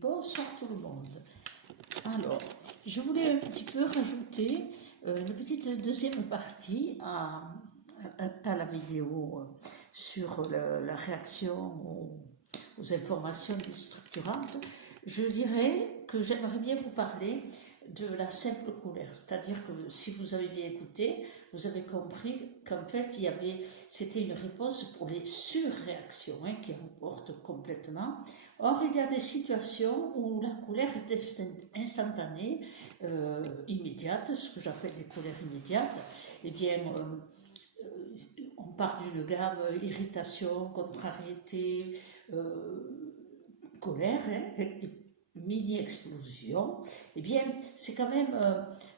Bonsoir tout le monde. Alors, je voulais un petit peu rajouter une petite deuxième partie à la vidéo sur la réaction aux informations déstructurantes. Je dirais que j'aimerais bien vous parler de la simple colère. C'est-à-dire que si vous avez bien écouté, vous avez compris qu'en fait, c'était une réponse pour les surréactions qui emportent complètement. Or, il y a des situations où la colère est instantanée, immédiate, ce que j'appelle des colères immédiates. Eh bien, on part d'une gamme irritation, contrariété, colère, mini-explosion. Eh bien, c'est quand même,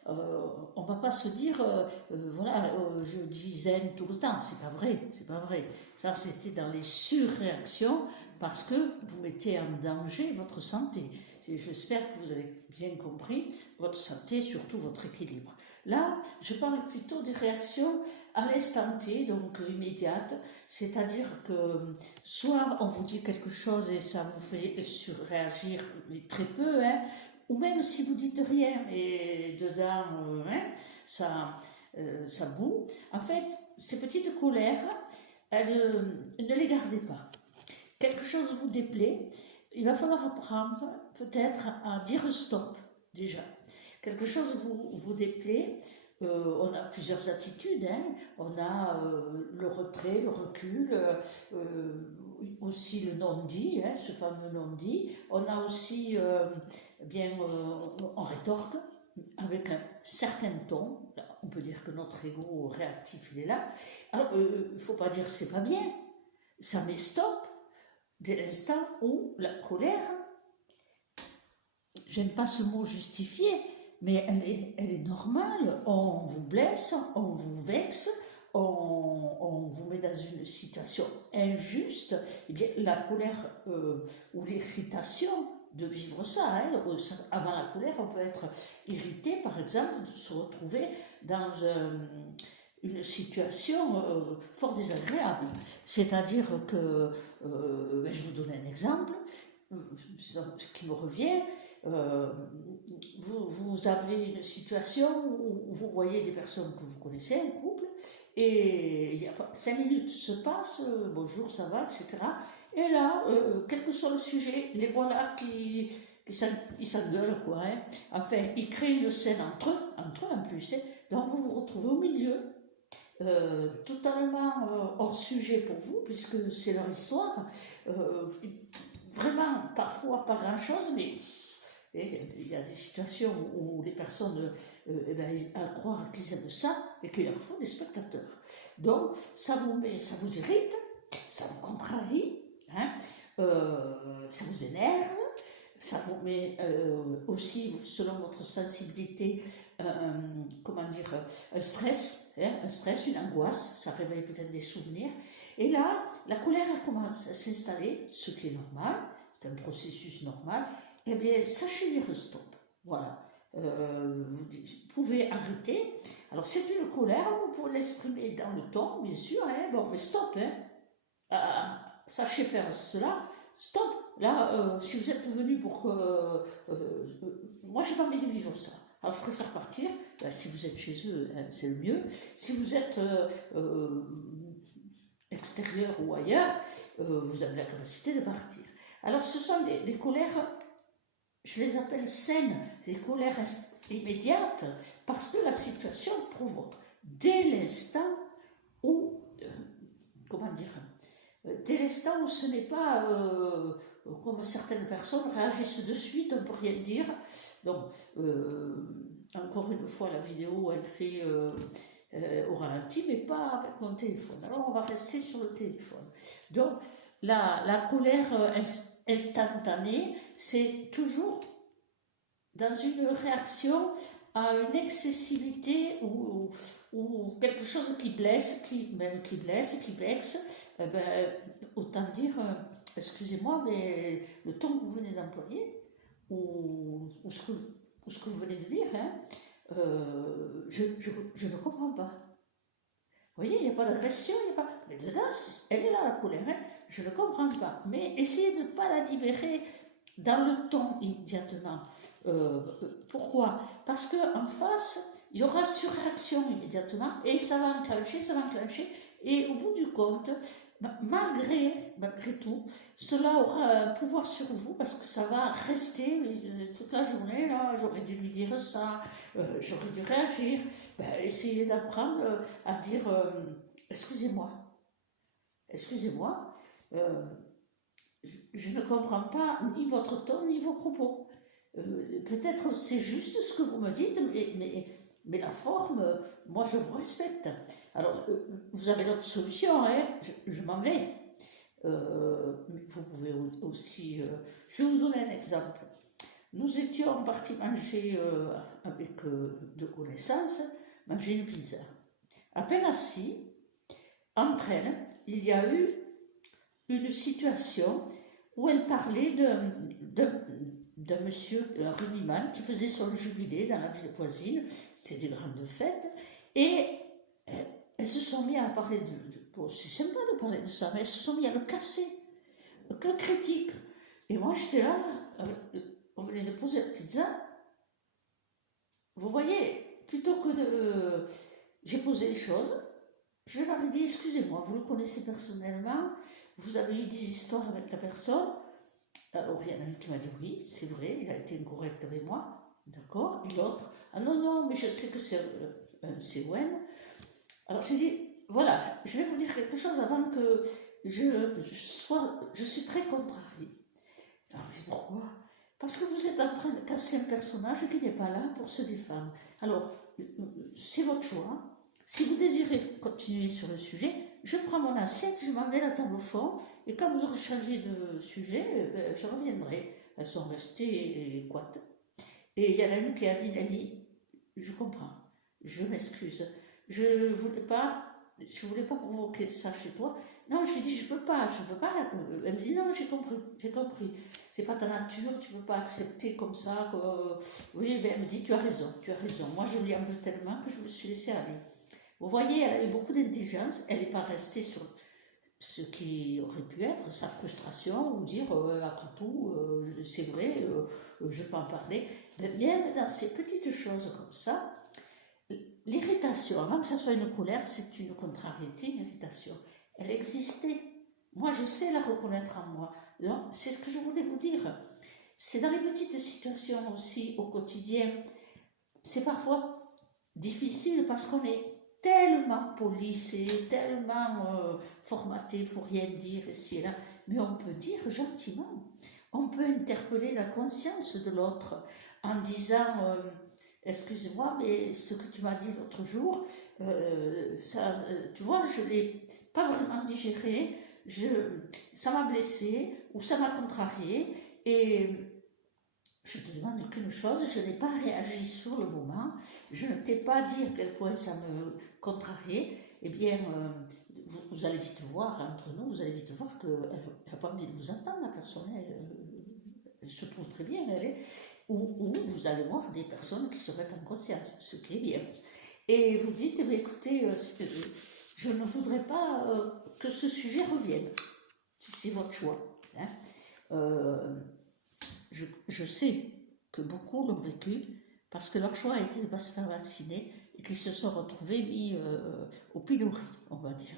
on ne va pas se dire, voilà, je dis zen tout le temps, c'est pas vrai, c'est pas vrai. Ça, c'était dans les surréactions parce que vous mettez en danger votre santé. J'espère que vous avez bien compris votre santé, surtout votre équilibre. Là, je parle plutôt des réactions à l'instant T, donc immédiates, c'est-à-dire que soit on vous dit quelque chose et ça vous fait surréagir, mais très peu, ou même si vous dites rien et dedans, ça boue. En fait, ces petites colères, ne les gardez pas. Quelque chose vous déplaît, il va falloir apprendre peut-être à dire stop déjà. Quelque chose vous déplaît, on a plusieurs attitudes, on a le retrait, le recul, aussi le non-dit, ce fameux non-dit, on a aussi, on rétorque avec un certain ton, on peut dire que notre ego réactif il est là, alors il ne faut pas dire c'est pas bien, ça met stop, dès l'instant où la colère, j'aime pas ce mot justifié, mais elle est normale, on vous blesse, on vous vexe, on vous met dans une situation injuste, eh bien la colère ou l'irritation de vivre ça, avant la colère on peut être irrité par exemple, de se retrouver dans une situation fort désagréable, c'est-à-dire que, je vous donne un exemple, ce qui me revient, vous avez une situation où vous voyez des personnes que vous connaissez, un couple, et il y a 5 minutes se passent, bonjour, ça va, etc. Et là, quel que soit le sujet, les voilà qui s'engueulent, quoi. Enfin, ils créent une scène entre eux en plus. Donc vous vous retrouvez au milieu, totalement hors sujet pour vous, puisque c'est leur histoire. Vraiment, parfois pas grand-chose, mais il y a des situations où les personnes à croire qu'ils aiment ça et qu'il leur faut des spectateurs. Donc, ça vous irrite, ça vous contrarie, ça vous énerve, ça vous met aussi, selon votre sensibilité, un stress, une angoisse, ça réveille peut-être des souvenirs. Et là, la colère commence à s'installer, ce qui est normal, c'est un processus normal. Eh bien, sachez dire stop. Voilà. Vous pouvez arrêter. Alors, c'est une colère, vous pouvez l'exprimer dans le ton, bien sûr, bon, mais stop, sachez faire cela, stop. Là, si vous êtes venu pour que... moi, j'ai pas envie de vivre ça. Alors, je préfère partir. Si vous êtes chez eux, c'est le mieux. Si vous êtes extérieur ou ailleurs, vous avez la capacité de partir. Alors, ce sont des colères, je les appelle saines, des colères immédiates, parce que la situation provoque. Dès l'instant où, dès l'instant où ce n'est pas comme certaines personnes réagissent de suite, on ne peut rien dire. Donc, encore une fois, la vidéo, elle fait au ralenti, mais pas avec mon téléphone. Alors, on va rester sur le téléphone. Donc, la colère instantanée, c'est toujours dans une réaction à une excessivité ou quelque chose qui blesse, qui vexe, autant dire, excusez-moi, mais le ton que vous venez d'employer, ou ce que vous venez de dire, je ne comprends pas. Vous voyez, il n'y a pas d'agression, il n'y a pas... Mais dedans, elle est là, la colère, je ne comprends pas. Mais essayez de ne pas la libérer dans le ton immédiatement. Pourquoi? Parce qu'en face, il y aura surréaction immédiatement et ça va enclencher, et au bout du compte, malgré tout, cela aura un pouvoir sur vous parce que ça va rester toute la journée. Là, j'aurais dû lui dire ça, j'aurais dû réagir, essayer d'apprendre à dire excusez-moi, je ne comprends pas ni votre ton ni vos propos. Peut-être c'est juste ce que vous me dites, mais la forme, moi je vous respecte. Alors, vous avez l'autre solution, hein, je m'en vais. Vous pouvez aussi, je vais vous donner un exemple. Nous étions partis manger avec deux connaissances, manger une pizza. À peine assis, entre elles, il y a eu une situation où elle parlait d'un monsieur, un rugbyman, qui faisait son jubilé dans la ville voisine. C'était des grandes fêtes. Et elles se sont mis à parler bon, c'est sympa de parler de ça, mais elles se sont mis à le casser. Que critique. Et moi, j'étais là, on venait de poser la pizza. Vous voyez, plutôt que de... j'ai posé les choses, je leur ai dit, excusez-moi, vous le connaissez personnellement, vous avez eu des histoires avec la personne. Alors, il y en a une qui m'a dit, oui, c'est vrai, il a été incorrect avec moi, d'accord. Et l'autre, ah non, non, mais je sais que c'est un CON. Alors, j'ai dit, voilà, je vais vous dire quelque chose avant que je suis très contrariée. Alors, je dis, pourquoi? Parce que vous êtes en train de casser un personnage qui n'est pas là pour se défendre. Alors, c'est votre choix. Si vous désirez continuer sur le sujet, je prends mon assiette, je m'en vais à la table au fond, et quand vous aurez changé de sujet, je reviendrai. Elles sont restées équates. Et il y en a une qui a dit, je comprends, je m'excuse, je voulais pas provoquer ça chez toi. Non, je lui dis, je peux pas. Elle me dit, non, j'ai compris. C'est pas ta nature, tu peux pas accepter comme ça. Oui, mais elle me dit, tu as raison. Moi, je lui en veux tellement que je me suis laissée aller. Vous voyez, elle a eu beaucoup d'intelligence, elle n'est pas restée sur ce qui aurait pu être sa frustration, ou dire, après tout, c'est vrai, je peux en parler. Mais même dans ces petites choses comme ça, l'irritation, avant que ça soit une colère, c'est une contrariété, une irritation. Elle existait. Moi, je sais la reconnaître en moi. Donc, c'est ce que je voulais vous dire. C'est dans les petites situations aussi, au quotidien. C'est parfois difficile parce qu'on est tellement policé, tellement formaté, il ne faut rien dire ici et là. Mais on peut dire gentiment. On peut interpeller la conscience de l'autre en disant... excuse-moi, mais ce que tu m'as dit l'autre jour, tu vois, je ne l'ai pas vraiment digéré, ça m'a blessé ou ça m'a contrarié, et je te demande qu'une chose, je n'ai pas réagi sur le moment, je ne t'ai pas dit à quel point ça me contrariait. Eh bien, vous allez vite voir, entre nous, vous allez vite voir qu'elle n'a pas envie de vous entendre, la personne, elle se trouve très bien, elle est... Ou vous allez voir des personnes qui se mettent en conscience, ce qui est bien. Et vous dites, eh bien, écoutez, je ne voudrais pas que ce sujet revienne. C'est votre choix. Hein. Je sais que beaucoup l'ont vécu parce que leur choix a été de ne pas se faire vacciner et qu'ils se sont retrouvés mis au pilori, on va dire.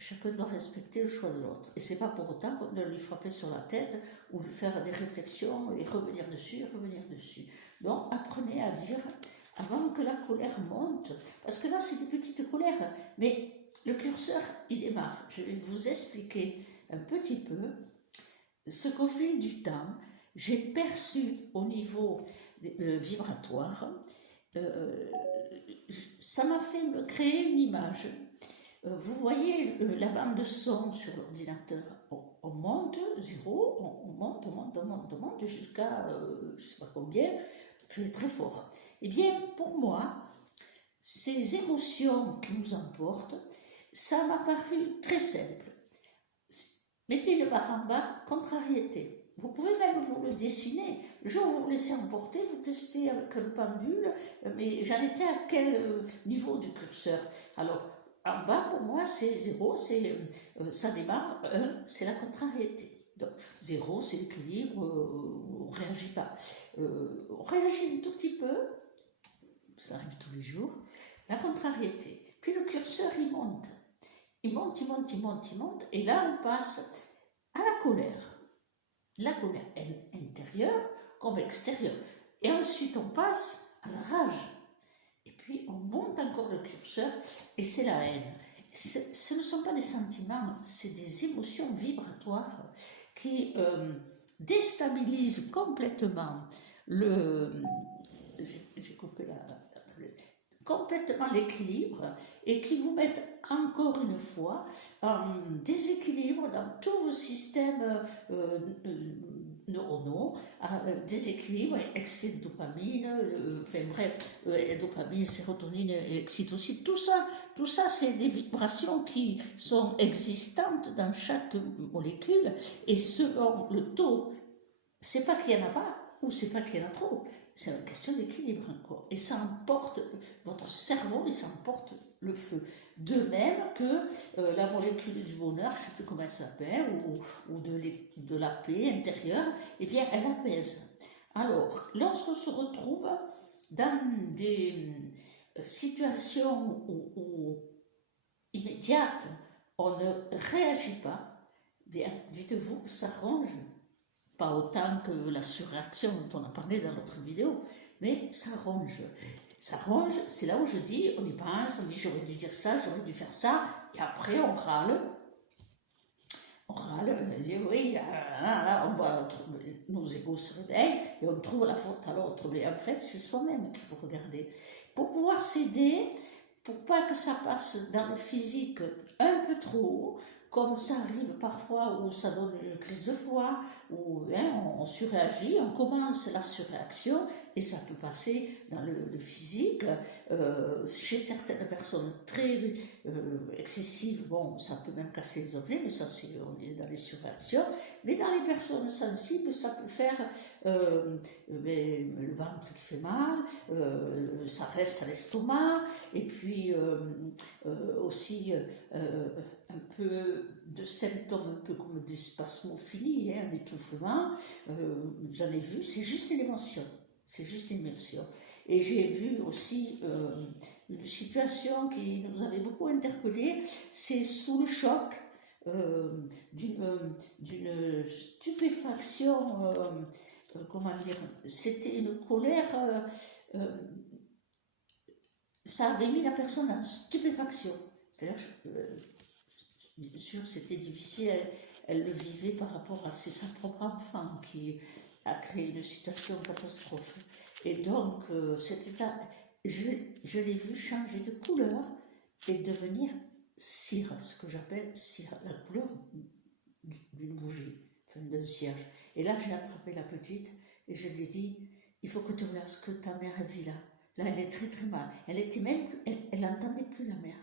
Chacun doit respecter le choix de l'autre. Et c'est pas pour autant qu'on doit lui frapper sur la tête ou lui faire des réflexions et revenir dessus. Donc, apprenez à dire avant que la colère monte. Parce que là, c'est des petites colères. Mais le curseur, il démarre. Je vais vous expliquer un petit peu ce qu'au fil du temps, j'ai perçu au niveau vibratoire. Ça m'a fait me créer une image. Vous voyez la bande de son sur l'ordinateur, on monte, 0, on monte jusqu'à je ne sais pas combien, très très fort. Eh bien, pour moi, ces émotions qui nous emportent, ça m'a paru très simple. Mettez le barre en bas, contrariété. Vous pouvez même vous le dessiner. Je vous laissez emporter, vous testez avec le pendule, mais j'en étais à quel niveau du curseur? Alors, en bas, pour moi, c'est 0, ça démarre, 1, c'est la contrariété. Donc, 0, c'est l'équilibre, on ne réagit pas. On réagit un tout petit peu, ça arrive tous les jours, la contrariété. Puis le curseur, il monte. Il monte, il monte, il monte, il monte, et là, on passe à la colère. La colère intérieure comme extérieure. Et ensuite, on passe à la rage. Et puis, on monte encore le curseur, et c'est la haine. Ce ne sont pas des sentiments, c'est des émotions vibratoires qui déstabilisent complètement j'ai coupé la tablette, complètement l'équilibre et qui vous mettent encore une fois en déséquilibre dans tous vos systèmes neuronaux, déséquilibre, excès de dopamine, enfin bref, dopamine, sérotonine, oxytocine, tout ça c'est des vibrations qui sont existantes dans chaque molécule et selon le taux, c'est pas qu'il n'y en a pas ou c'est pas qu'il y en a trop, c'est une question d'équilibre encore. Et ça emporte, votre cerveau, il s'emporte le feu. De même que la molécule du bonheur, je ne sais plus comment elle s'appelle, ou de la paix intérieure, eh bien, elle apaise. Alors, lorsqu'on se retrouve dans des situations où immédiates, on ne réagit pas, bien, dites-vous, ça range. Pas autant que la surréaction dont on a parlé dans l'autre vidéo, mais ça ronge. Ça ronge, c'est là où je dis, on y pense, on dit j'aurais dû dire ça, j'aurais dû faire ça, et après on râle, on dit oui, on voit nos égos se réveillent, et on trouve la faute à l'autre, mais en fait c'est soi-même qu'il faut regarder. Pour pouvoir s'aider, pour pas que ça passe dans le physique un peu trop haut, comme ça arrive parfois où ça donne une crise de foie, où on surréagit, on commence la surréaction et ça peut passer dans le physique. Chez certaines personnes très excessives, bon, ça peut même casser les objets, mais ça on est dans les surréactions. Mais dans les personnes sensibles, ça peut faire le ventre qui fait mal, ça reste à l'estomac, et puis aussi un peu de symptômes un peu comme des spasmophilies, un étouffement, j'en ai vu, c'est juste une émotion, c'est juste une émotion. Et j'ai vu aussi une situation qui nous avait beaucoup interpellés, c'est sous le choc d'une stupéfaction, comment dire, c'était une colère, ça avait mis la personne en stupéfaction, c'est-à-dire bien sûr, c'était difficile, elle le vivait par rapport à sa propre enfant qui a créé une situation catastrophe. Et donc, je l'ai vu changer de couleur et devenir cire, ce que j'appelle cire, la couleur d'une bougie, enfin d'un cierge. Et là, j'ai attrapé la petite et je lui ai dit, il faut que tu regardes ce que ta mère vit là. Là, elle est très très mal. Elle n'entendait plus la mère.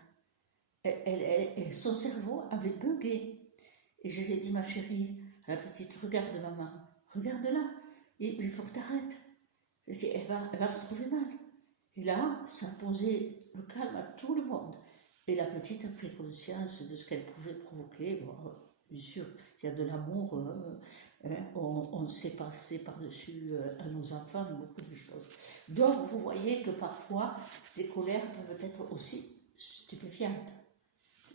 Son cerveau avait bugué. Et je lui ai dit, ma chérie, à la petite, regarde maman, regarde-la, il faut que tu arrêtes. Elle va se trouver mal. Et là, ça a posé le calme à tout le monde. Et la petite a pris conscience de ce qu'elle pouvait provoquer. Bon, bien sûr, il y a de l'amour, on sait passer par-dessus à nos enfants beaucoup de choses. Donc, vous voyez que parfois, les colères peuvent être aussi stupéfiantes.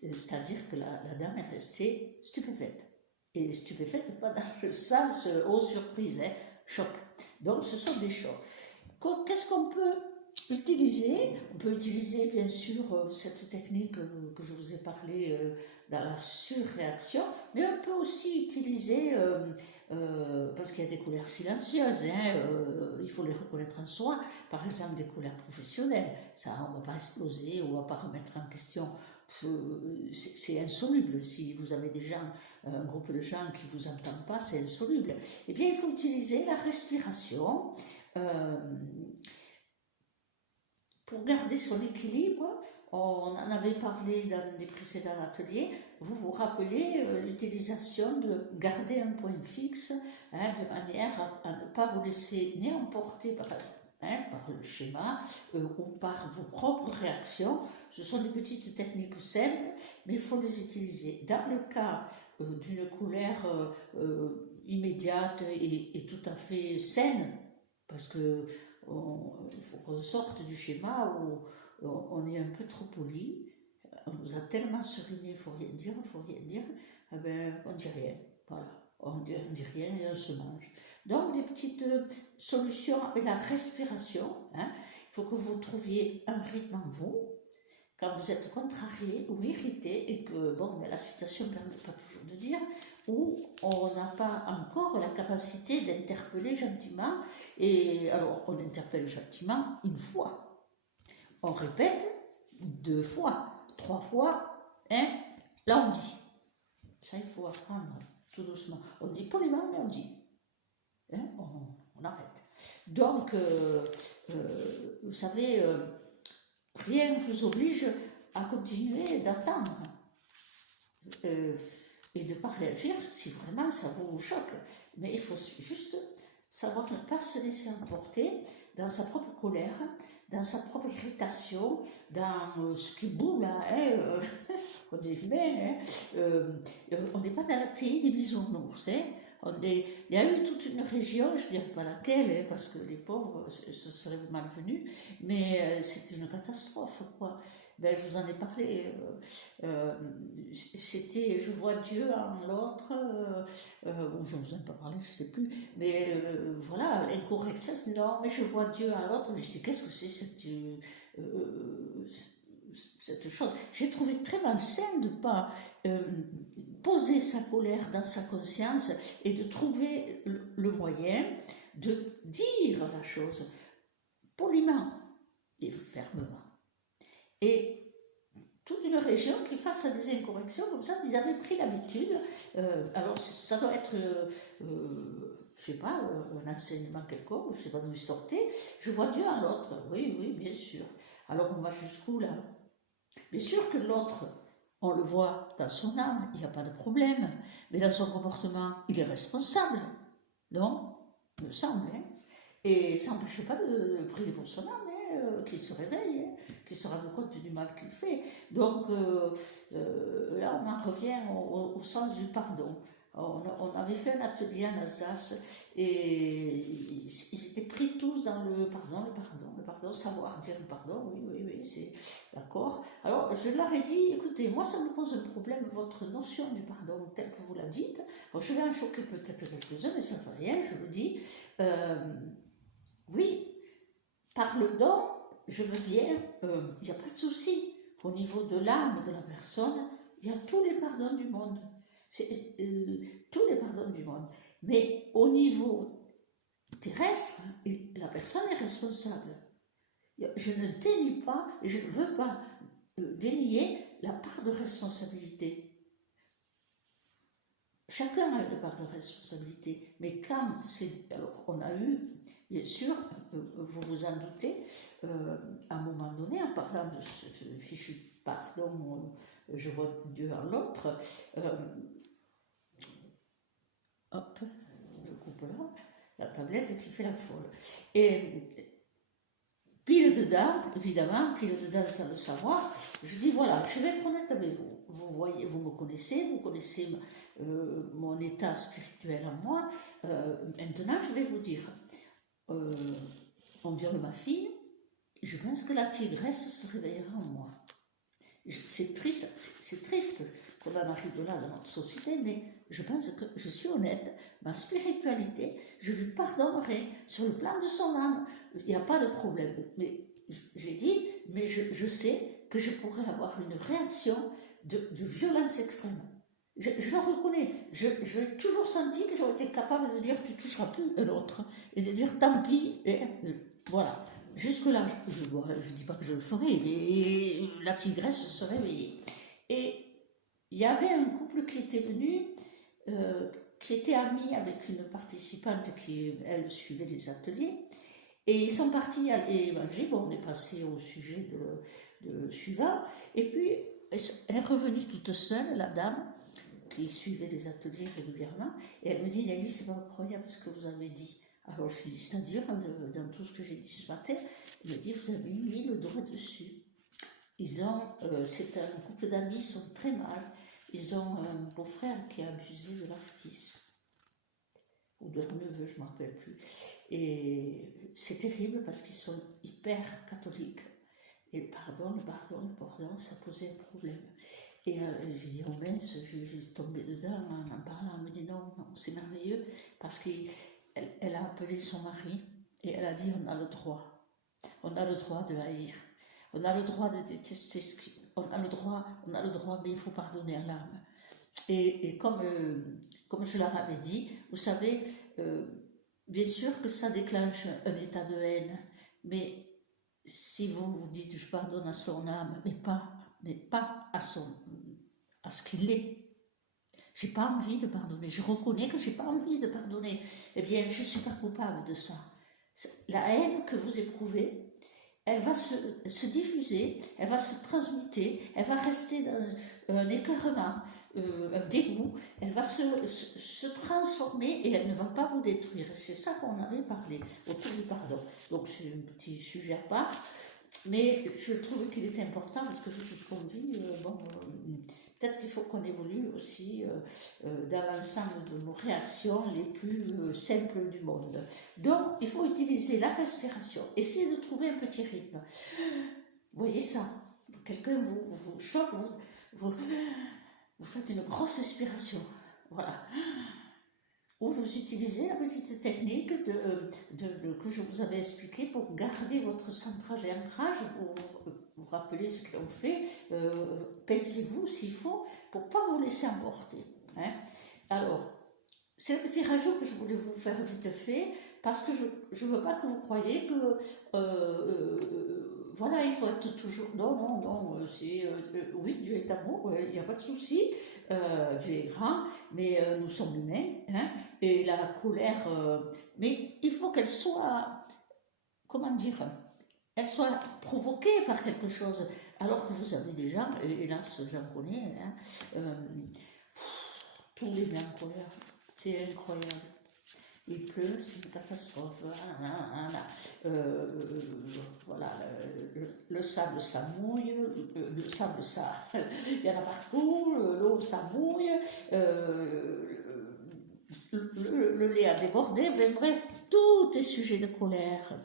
C'est-à-dire que la dame est restée stupéfaite. Et stupéfaite, pas dans le sens surprise, choc. Donc ce sont des chocs. Qu'est-ce qu'on peut utiliser? On peut utiliser bien sûr cette technique que je vous ai parlé dans la surréaction, mais on peut aussi utiliser, parce qu'il y a des colères silencieuses, il faut les reconnaître en soi, par exemple des colères professionnelles, ça on ne va pas exploser, on ne va pas remettre en question, c'est insoluble, si vous avez déjà un groupe de gens qui ne vous entendent pas, c'est insoluble. Eh bien il faut utiliser la respiration, pour garder son équilibre. On en avait parlé dans des précédents ateliers. Vous vous rappelez l'utilisation de garder un point fixe, de manière à ne pas vous laisser ni emporter hein, par le schéma ou par vos propres réactions. Ce sont des petites techniques simples, mais il faut les utiliser. Dans le cas d'une colère immédiate et tout à fait saine, parce que il faut qu'on sorte du schéma où on est un peu trop poli, on nous a tellement seriné, il faut rien dire, eh ben, on dit rien, voilà. On dit rien et on se mange. Donc, des petites solutions avec la respiration. Hein. Il faut que vous trouviez un rythme en vous. Quand vous êtes contrarié ou irrité et que bon, mais la citation ne permet pas toujours de dire, ou on n'a pas encore la capacité d'interpeller gentiment. Et alors, on interpelle gentiment une fois. On répète 2 fois, 3 fois. Hein. Là, on dit. Ça, il faut apprendre tout doucement. On dit poliment, mais on dit. Hein, on arrête. Donc, vous savez, rien ne vous oblige à continuer d'attendre et de ne pas réagir si vraiment ça vous choque. Mais il faut juste savoir ne pas se laisser emporter dans sa propre colère, dans sa propre irritation, dans ce qui boue là. Hein, on est humain, hein, on n'est pas dans le pays des bisounours. Hein. Il y a eu toute une région, je ne dirais pas laquelle, hein, parce que les pauvres, ce serait malvenu, mais c'était une catastrophe, quoi. Ben, je vous en ai parlé. C'était je vois Dieu en l'autre, ou je ne vous en ai pas parlé, je ne sais plus, mais voilà, l'incorrection, c'est non, mais je vois Dieu en l'autre. Je dis, qu'est-ce que c'est cette chose? J'ai trouvé très malsain de ne pas poser sa colère dans sa conscience et de trouver le moyen de dire la chose poliment et fermement. Et toute une région qui, face à des incorrections comme ça, ils avaient pris l'habitude. Alors ça doit être, je sais pas, un enseignement quelconque, je sais pas d'où il sortait. Je vois Dieu en l'autre, oui, oui, bien sûr. Alors on va jusqu'où là? Bien sûr que l'autre, on le voit dans son âme, il n'y a pas de problème, mais dans son comportement, il est responsable. Non, il me semble. Hein. Et ça n'empêche pas de prier pour son âme, hein, qu'il se réveille, hein, qu'il se rende compte du mal qu'il fait. Donc là, on en revient au sens du pardon. On avait fait un atelier en Alsace et ils étaient pris tous dans le pardon, savoir dire le pardon, oui, c'est d'accord. Alors je leur ai dit, écoutez, moi ça me pose un problème, votre notion du pardon telle que vous la dites. Alors, je vais en choquer peut-être quelques-uns, mais ça ne fait rien, je le dis. Oui, par le don, je veux bien, il n'y a pas de souci. Au niveau de l'âme de la personne, il y a tous les pardons du monde. Tous les pardons du monde. Mais au niveau terrestre, la personne est responsable. Je ne dénie pas, et je ne veux pas dénier la part de responsabilité. Chacun a une part de responsabilité, mais quand c'est... Alors, on a eu, bien sûr, vous vous en doutez, à un moment donné, en parlant de ce fichu pardon, je vois Dieu en l'autre, hop, je coupe là, la tablette qui fait la folle. Et pile dedans, évidemment, pile dedans sans le savoir, je dis voilà, je vais être honnête avec vous. Vous voyez, vous me connaissez, vous connaissez mon état spirituel en moi. Maintenant, je vais vous dire, on viole ma fille, je pense que la tigresse se réveillera en moi. C'est triste qu'on en arrive là dans notre société, mais je pense que je suis honnête, ma spiritualité, je lui pardonnerai sur le plan de son âme, il n'y a pas de problème. Mais j'ai dit, mais je sais que je pourrais avoir une réaction de violence extrême. Je le reconnais, j'ai toujours senti que j'aurais été capable de dire tu ne toucheras plus un autre, et de dire tant pis, et voilà. Jusque-là, je ne dis pas que je le ferai, mais la tigresse se réveillait. Et il y avait un couple qui était venu, qui était ami avec une participante qui, elle, suivait les ateliers. Et ils sont partis aller manger. Bon, on est passé au sujet de suivant. Et puis, elle est revenue toute seule, la dame, qui suivait les ateliers régulièrement. Et elle me dit, Nelly, c'est pas incroyable ce que vous avez dit. Alors je lui dis, c'est-à-dire, dans tout ce que j'ai dit ce matin, il me dit, vous avez mis le doigt dessus. C'est un couple d'amis, ils sont très mal. Ils ont un beau-frère qui a abusé de leur fils, ou de leur neveu, je ne me rappelle plus. Et c'est terrible parce qu'ils sont hyper catholiques. Et le pardon, ça posait un problème. Et je lui dis, oh mince, j'ai tombé dedans en parlant. Elle me dit, non, c'est merveilleux, parce qu'elle a appelé son mari, et elle a dit, on a le droit de haïr, on a le droit de détester, on a le droit, mais il faut pardonner à l'âme. Et comme je leur avais dit, vous savez, bien sûr que ça déclenche un état de haine, mais si vous vous dites je pardonne à son âme, mais pas à ce qu'il est. J'ai pas envie de pardonner, je reconnais que j'ai pas envie de pardonner. Eh bien, je suis pas coupable de ça. La haine que vous éprouvez, elle va se diffuser, elle va se transmuter, elle va rester dans un écœurement, un dégoût, elle va se transformer et elle ne va pas vous détruire. C'est ça qu'on avait parlé autour du pardon. Donc c'est un petit sujet à part, mais je trouve qu'il est important parce que vu tout ce qu'on vit, peut-être qu'il faut qu'on évolue aussi dans l'ensemble de nos réactions les plus simples du monde. Donc, il faut utiliser la respiration. Essayez de trouver un petit rythme. Vous voyez ça? Quelqu'un vous choque, vous faites une grosse expiration. Voilà. Ou vous utilisez la petite technique que je vous avais expliqué pour garder votre centrage et ancrage, vous rappelez ce qu'on fait, pensez-vous s'il faut, pour ne pas vous laisser emporter. Hein. Alors, c'est le petit rajout que je voulais vous faire vite fait, parce que je ne veux pas que vous croyiez que voilà, il faut être toujours... Non, oui, Dieu est amour, il n'y a pas de souci, Dieu est grand, mais nous sommes humains, hein, et la colère, mais il faut qu'elle soit, comment dire, elle soit provoquée par quelque chose, alors que vous avez des gens, et hélas, j'en connais, hein, tous les gens en colère, c'est incroyable. Il pleut, c'est une catastrophe. Voilà, le sable, ça mouille, le sable, ça, il y en a partout, l'eau, ça mouille, le lait a débordé, mais bref, tout est sujet de colère.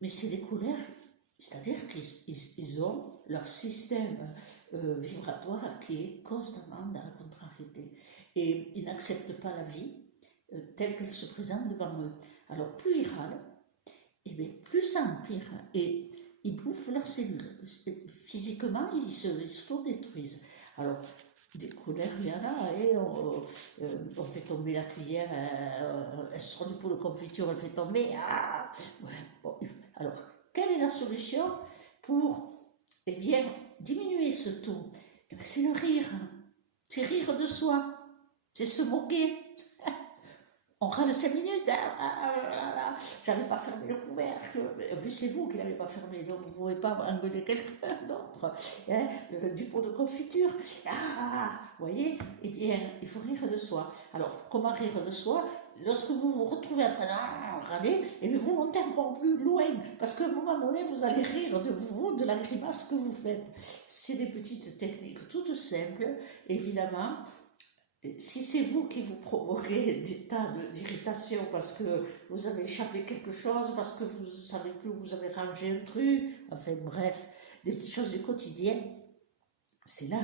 Mais c'est des colères, c'est-à-dire qu'ils ont leur système vibratoire qui est constamment dans la contrariété. Et ils n'acceptent pas la vie telle qu'elle se présente devant eux. Alors plus ils râlent, et bien plus ça empire, et ils bouffent leurs cellules. Physiquement, ils s'autodétruisent. Alors, des colères, il y en a, et on fait tomber la cuillère, elle sort du pot de confiture, elle fait tomber. Alors, quelle est la solution pour diminuer ce taux? C'est le rire. C'est rire de soi. C'est se moquer. On râle 5 minutes, j'avais pas fermé le couvercle. En plus, c'est vous qui l'avez pas fermé, donc vous ne pouvez pas engueuler quelqu'un d'autre. Hein, du pot de confiture. Vous voyez, eh bien, il faut rire de soi. Alors, comment rire de soi? Lorsque vous vous retrouvez en train de râler, et bien vous montez encore plus loin, parce qu'à un moment donné, vous allez rire de vous, de la grimace que vous faites. C'est des petites techniques toutes simples, évidemment. Si c'est vous qui vous provoquez des tas d'irritation parce que vous avez échappé quelque chose, parce que vous ne savez plus où vous avez rangé un truc, enfin bref, des petites choses du quotidien, c'est là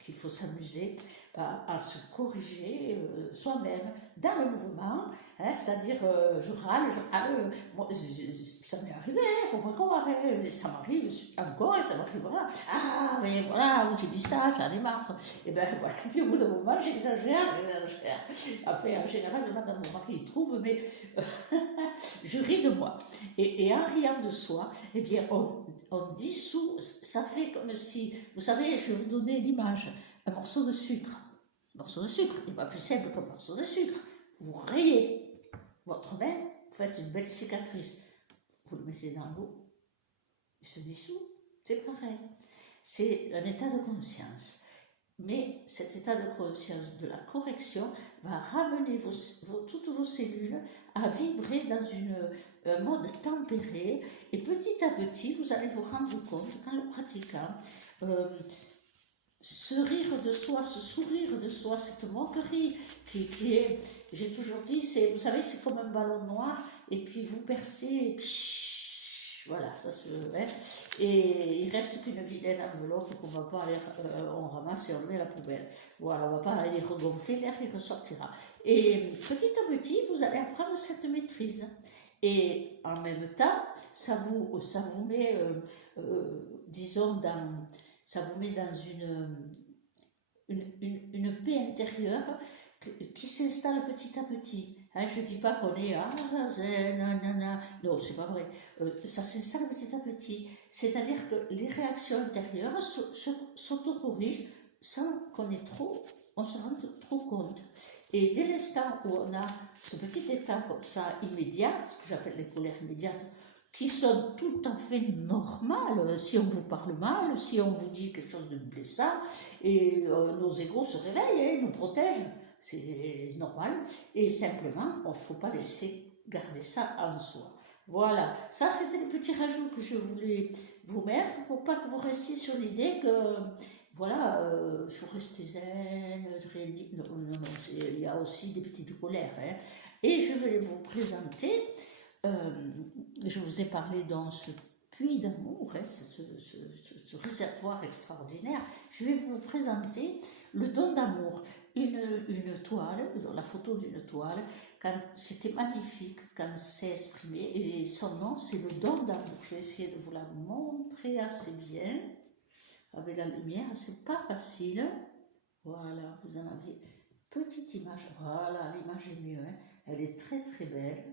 qu'il faut s'amuser à se corriger soi-même dans le mouvement, hein, c'est-à-dire je râle, moi, ça m'est arrivé, il ne faut pas croire, ça m'arrive encore et ça m'arrivera, mais voilà, j'ai dit ça, j'en ai marre, et bien voilà, puis au bout d'un moment j'exagère, enfin en général je demande à mon mari, il trouve, mais je ris de moi, et en riant de soi, eh bien on dissout, ça fait comme si, vous savez, je vais vous donner l'image, un morceau de sucre, il n'est pas plus simple qu'un morceau de sucre. Vous rayez votre main, vous faites une belle cicatrice, vous le mettez dans l'eau, il se dissout, c'est pareil. C'est un état de conscience. Mais cet état de conscience de la correction va ramener toutes vos cellules à vibrer dans un mode tempéré. Et petit à petit, vous allez vous rendre compte qu'en le pratiquant, ce rire de soi, ce sourire de soi, cette moquerie qui est, j'ai toujours dit, vous savez, c'est comme un ballon noir, et puis vous percez, et voilà, ça se fait. Et il reste qu'une vilaine enveloppe qu'on va pas aller, on ramasse et on met à la poubelle. Voilà, on va pas aller regonfler, l'air il ressortira. Et petit à petit, vous allez apprendre cette maîtrise. Et en même temps, ça vous met, disons, ça vous met dans une paix intérieure qui s'installe petit à petit. Hein, je ne dis pas qu'on est nanana. Non, c'est pas vrai. Ça s'installe petit à petit. C'est-à-dire que les réactions intérieures s'autocorrigent sans on se rende trop compte. Et dès l'instant où on a ce petit état comme ça immédiat, ce que j'appelle les colères immédiates, qui sont tout à fait normales, si on vous parle mal, si on vous dit quelque chose de blessant, et nos égos se réveillent, nous protègent, c'est normal, et simplement, il ne faut pas laisser garder ça en soi. Voilà, ça c'était le petit rajout que je voulais vous mettre, pour pas que vous restiez sur l'idée que, voilà, il faut rester zen, rien dire. Non, il y a aussi des petites colères. Hein. Et je vais vous présenter, je vous ai parlé dans ce puits d'amour, hein, ce réservoir extraordinaire. Je vais vous présenter le don d'amour, une toile, la photo d'une toile, c'était magnifique quand c'est exprimé, et son nom c'est le don d'amour. Je vais essayer de vous la montrer assez bien, avec la lumière, c'est pas facile. Voilà, vous en avez petite image, voilà, l'image est mieux, hein. Elle est très très belle,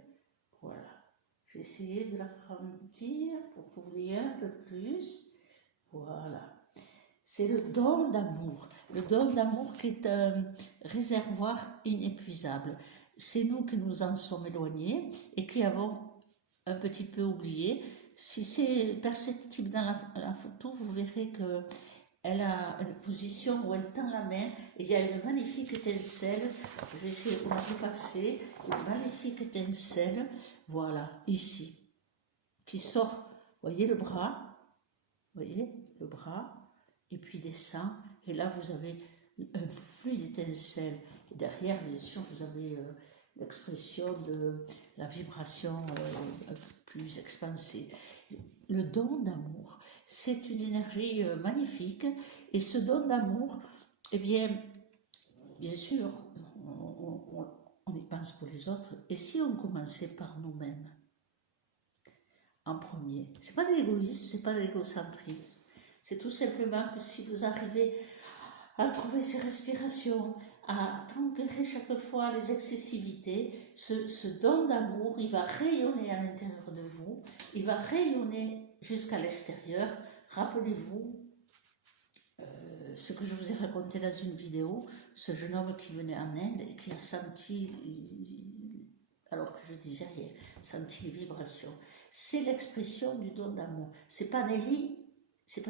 voilà. Je vais essayer de l'agrandir pour que vous voyez un peu plus. Voilà. C'est le don d'amour. Le don d'amour qui est un réservoir inépuisable. C'est nous qui nous en sommes éloignés et qui avons un petit peu oublié. Si c'est perceptible dans la photo, vous verrez que elle a une position où elle tend la main et il y a une magnifique étincelle. Je vais essayer de vous la repasser. Une magnifique étincelle, voilà, ici, qui sort. Vous voyez le bras, et puis descend. Et là, vous avez un flux d'étincelles. Et derrière, bien sûr, vous avez l'expression de la vibration un peu plus expansée. Le don d'amour, c'est une énergie magnifique, et ce don d'amour, eh bien sûr, on y pense pour les autres, et si on commençait par nous-mêmes, en premier, c'est pas de l'égoïsme, c'est pas de l'égocentrisme, c'est tout simplement que si vous arrivez à trouver ces respirations, à tempérer chaque fois les excessivités, ce don d'amour, il va rayonner à l'intérieur de vous, il va rayonner jusqu'à l'extérieur. Rappelez-vous ce que je vous ai raconté dans une vidéo, ce jeune homme qui venait en Inde et qui a senti, alors que je disais rien, senti les vibrations. C'est l'expression du don d'amour. C'est pas Nelly, c'est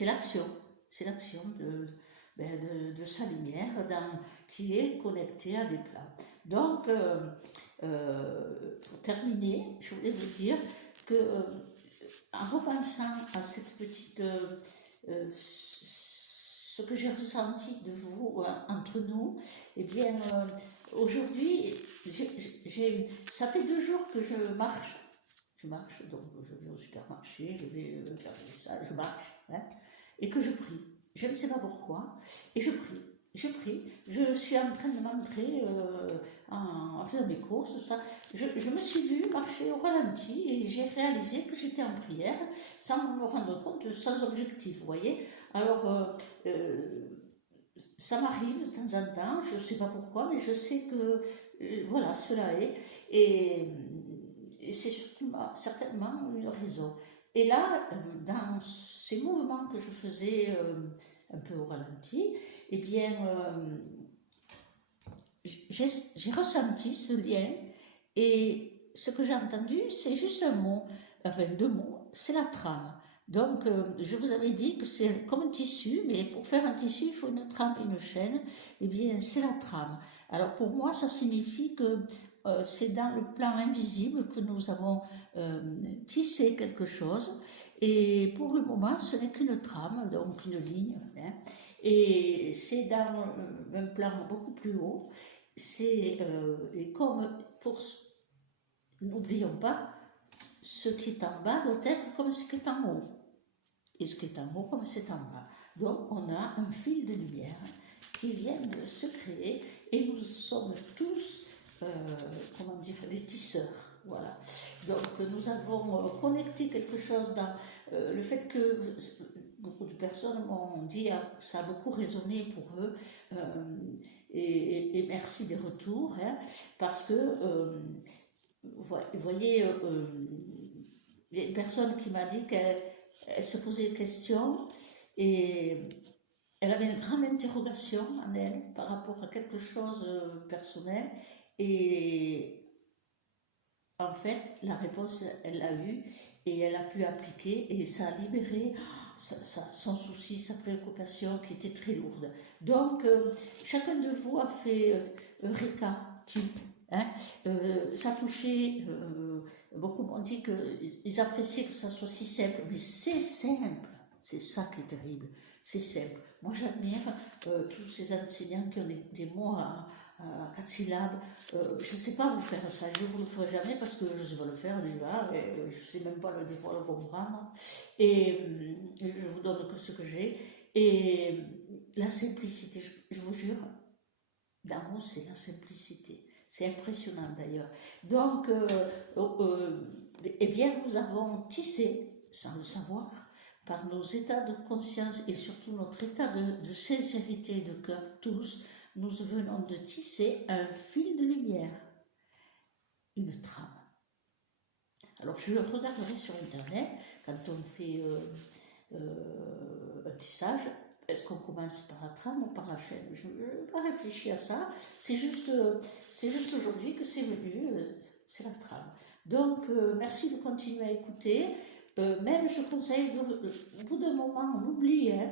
l'action. C'est l'action de sa lumière qui est connectée à des plans. Donc, pour terminer, je voulais vous dire que en repensant à cette petite, ce que j'ai ressenti de vous entre nous, eh bien, aujourd'hui, ça fait 2 jours que je marche. Donc je vais au supermarché, je vais faire ça, je marche, hein, et que je prie. Je ne sais pas pourquoi, et je prie. Je suis en train de m'entrer en faisant mes courses, tout ça. Je me suis vue marcher au ralenti et j'ai réalisé que j'étais en prière sans me rendre compte, sans objectif, vous voyez. Alors, ça m'arrive de temps en temps, je ne sais pas pourquoi, mais je sais que, voilà, cela est. Et c'est certainement une raison. Et là, dans ces mouvements que je faisais un peu au ralenti, eh bien, j'ai ressenti ce lien, et ce que j'ai entendu, c'est juste un mot, enfin 2 mots, c'est la trame. Donc, je vous avais dit que c'est comme un tissu, mais pour faire un tissu, il faut une trame et une chaîne. Eh bien, c'est la trame. Alors, pour moi, ça signifie que c'est dans le plan invisible que nous avons tissé quelque chose. Et pour le moment, ce n'est qu'une trame, donc une ligne. Hein. Et c'est dans un plan beaucoup plus haut. Et comme pour... N'oublions pas, ce qui est en bas doit être comme ce qui est en haut. Et ce qui est en haut comme c'est en bas. Donc on a un fil de lumière qui vient de se créer et nous sommes tous, comment dire, les tisseurs. Voilà. Donc nous avons connecté quelque chose dans le fait que beaucoup de personnes m'ont dit, ça a beaucoup résonné pour eux, et merci des retours, hein, parce que, vous voyez, il y a une personne qui m'a dit qu'elle se posait des questions et elle avait une grande interrogation en elle par rapport à quelque chose de personnel et en fait la réponse elle l'a eue et elle a pu appliquer et ça a libéré son souci, sa préoccupation qui était très lourde. Donc chacun de vous a fait Eureka, tilt. Hein, ça touchait, beaucoup m'ont dit qu'ils appréciaient que ça soit si simple, mais c'est simple, c'est ça qui est terrible, c'est simple. Moi j'admire tous ces enseignants qui ont des mots à 4 syllabes. Je ne sais pas vous faire ça, je ne vous le ferai jamais parce que je ne sais pas le faire déjà, et je ne sais même pas des fois le comprendre, et je vous donne que ce que j'ai, et la simplicité, je vous jure, d'amour c'est la simplicité. C'est impressionnant d'ailleurs. Donc, eh bien, nous avons tissé, sans le savoir, par nos états de conscience et surtout notre état de sincérité et de cœur, tous, nous venons de tisser un fil de lumière, une trame. Alors, je regarderai sur Internet, quand on fait un tissage, est-ce qu'on commence par la trame ou par la chaîne? Je n'ai pas réfléchi à ça. C'est juste aujourd'hui que c'est venu, c'est la trame. Donc, merci de continuer à écouter. Même, je conseille, au bout d'un moment, on oublie. Hein,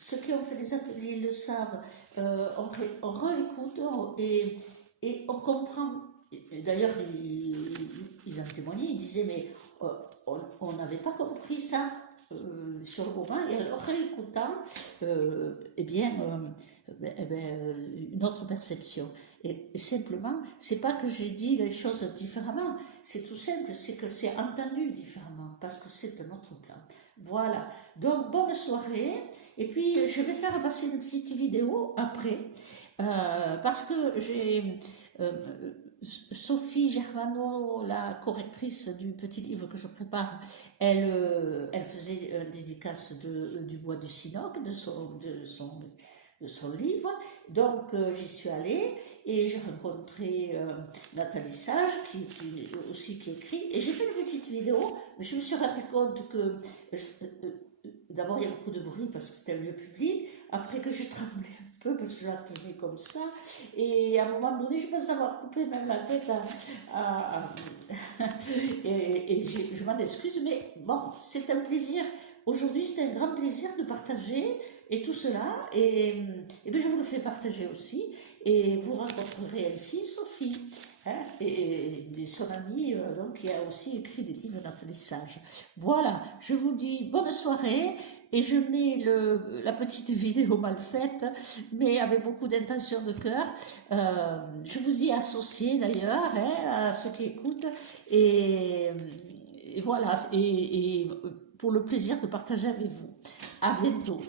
ceux qui ont fait les ateliers le savent. On réécoute et on comprend. D'ailleurs, ils en témoignaient. Ils disaient, mais on n'avait pas compris ça. Sur le moment et en réécoutant une autre perception et simplement c'est pas que j'ai dit les choses différemment, c'est tout simple, c'est que c'est entendu différemment parce que c'est un autre plan. Voilà, donc bonne soirée et puis je vais faire passer une petite vidéo après parce que j'ai Sophie Germano, la correctrice du petit livre que je prépare, elle faisait une dédicace du bois du Sinoc, de son livre. Donc j'y suis allée et j'ai rencontré Nathalie Sage qui écrit et j'ai fait une petite vidéo, mais je me suis rendu compte que d'abord il y a beaucoup de bruit parce que c'était un lieu public, après que je tremblais peu parce que je la tenais comme ça et à un moment donné je pense avoir coupé même la tête et je m'en excuse mais bon c'est un plaisir aujourd'hui, c'est un grand plaisir de partager et tout cela et bien je vous le fais partager aussi et vous rencontrerez ainsi Sophie hein, et son amie donc, qui a aussi écrit des livres d'apprentissage. Voilà, je vous dis bonne soirée et je mets la petite vidéo mal faite, mais avec beaucoup d'intention de cœur. Je vous y associe d'ailleurs, hein, à ceux qui écoutent. Et voilà, et pour le plaisir de partager avec vous. À bientôt.